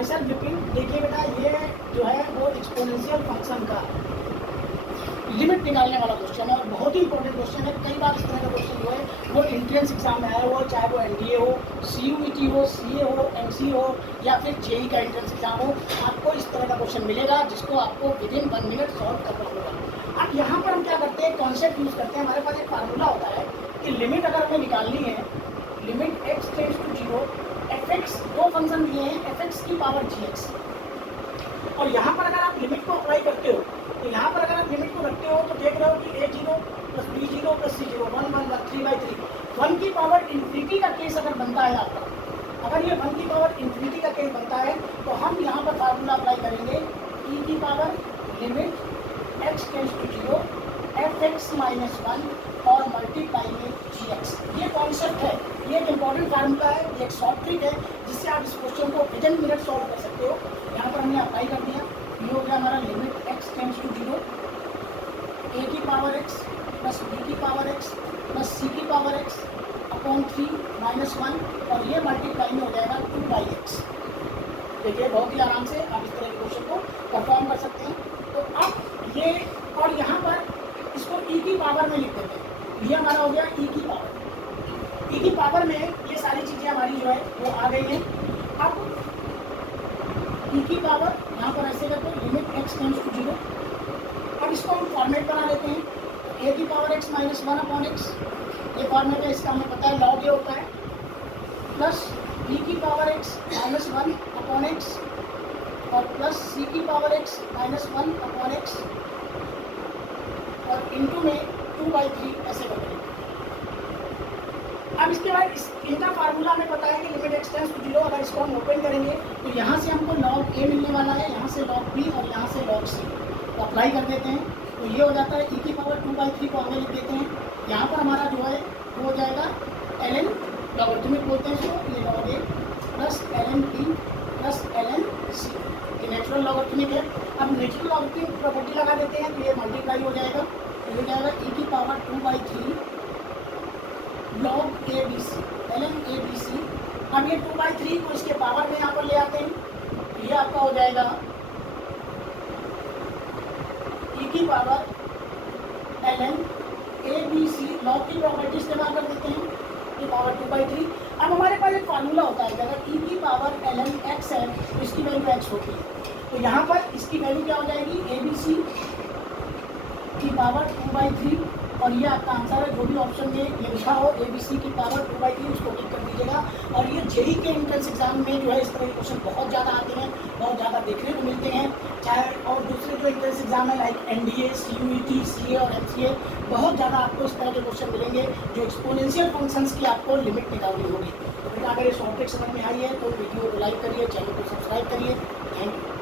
My self Vipin. देखिए बेटा, ये जो है वो एक्सपोनेंशियल फंक्शन का लिमिट निकालने वाला क्वेश्चन है और बहुत ही इंपॉर्टेंट क्वेश्चन है। कई बार इस तरह का क्वेश्चन जो है वो एंट्रेंस एग्जाम में आया हुआ, चाहे वो एनडीए हो, सीयूईटी हो, सीए हो, एमसी हो या फिर जेई का एंट्रेंस एग्जाम हो, आपको इस तरह का क्वेश्चन मिलेगा जिसको आपको विद इन 1 मिनट सॉल्व करना होगा। अब यहाँ पर हम क्या करते हैं, कॉन्सेप्ट यूज करते हैं। हमारे पास एक फार्मूला होता है कि लिमिट अगर हमें निकालनी है, limit x tends to 0 fx, दो फंक्शन दिए हैं fx की पावर gx, और यहाँ पर अगर आप लिमिट को अप्लाई करते हो तो यहाँ पर अगर आप लिमिट को रखते हो तो देख रहे हो कि a0 plus b0 plus c0 1 1 1 3/3 1 की पावर इन्फिनिटी का केस अगर बनता है आपका, अगर ये 1 की पावर इन्फिनिटी का केस बनता है तो हम यहाँ पर फार्मूला अप्लाई करेंगे e की power limit x tends to 0 fx minus 1 और मल्टीप्लाई में gx। ये कॉन्सेप्ट है, ये एक इंपॉर्टेंट फार्मूला है, ये एक शॉर्ट ट्रिक है जिससे आप इस क्वेश्चन को विद इन मिनट सॉल्व कर सकते हो। यहाँ पर हमने अप्लाई कर दिया, ये हो गया हमारा limit x tends to 0 a की पावर x प्लस b की पावर x प्लस c की पावर x अपॉन 3 माइनस 1 और ये मल्टीप्लाई में हो जाएगा 2/x। देखिए बहुत ही आराम से आप इस तरह के क्वेश्चन को परफॉर्म कर सकते हैं। तो अब ये और यहाँ पर इसको e की पावर में लिख देते हैं, ये हमारा हो गया e की पावर। e की पावर में ये सारी चीज़ें हमारी जो है वो आ गई हैं। अब e की पावर यहाँ पर ऐसे करते हैं लिमिट x टेंड्स टू 0। अब इसको हम फॉर्मेट बना लेते हैं, तो a की power x minus 1 upon x, ये फॉर्मेट है, इसका हमें पता है लॉग ये होता है, प्लस b की power x minus 1 upon x और प्लस c की power x minus 1 upon x और इंटू में 2/3 ऐसे कर देंगे। अब इसके बाद इनका फार्मूला हमें पता है कि लिमिट x टेंड्स टू 0, अगर इसको हम ओपन करेंगे तो यहाँ से हमको log a मिलने वाला है, यहाँ से log b और यहाँ से log c, तो अप्लाई कर देते हैं तो ये हो जाता है e की पावर 2/3 को आगे लिख देते हैं। यहाँ पर हमारा जो है वो हो जाएगा ln लॉगरिथमिक बोलते हैं इसको, ये log a plus ln b plus ln c, ये नेचुरल लॉगरिथमिक है। अब नेचुरल लॉगरिथमिक प्रॉपर्टी लगा देते हैं तो ये मल्टीप्लाई हो जाएगा, तो ये हो जाएगा e की power 2/3 log abc ln abc। अब ये 2/3 को इसके पावर में यहाँ पर ले आते हैं, तो ये आपका हो जाएगा e की पावर ln abc, log की प्रॉपर्टी इस्तेमाल कर देते हैं, ये पावर 2/3। अब हमारे पास एक फार्मूला होता है कि अगर e की पावर ln x है तो इसकी वैल्यू x होती है, तो यहाँ पर इसकी वैल्यू क्या हो जाएगी abc की पावर 2/3 और ये आपका आंसर है। जो भी ऑप्शन में ये लिखा हो abc की पावर 2/3 उसको टिक कर दीजिएगा। और ये जेई के एंट्रेंस एग्जाम में जो है इस तरह के क्वेश्चन बहुत ज़्यादा आते हैं, बहुत ज़्यादा देखने को मिलते हैं, चाहे और दूसरे जो एंट्रेंस एग्जाम है लाइक एनडीए, सीयूईटी, सीए और एमसीए, बहुत ज़्यादा आपको इस तरह के क्वेश्चन मिलेंगे जो एक्सपोनेंशियल फंक्शंस की आपको लिमिट निकालनी होगी। तो बेटा अगर ये शॉर्ट ट्रिक समझ में आई है तो वीडियो को लाइक करिए, चैनल को सब्सक्राइब करिए। Thank you.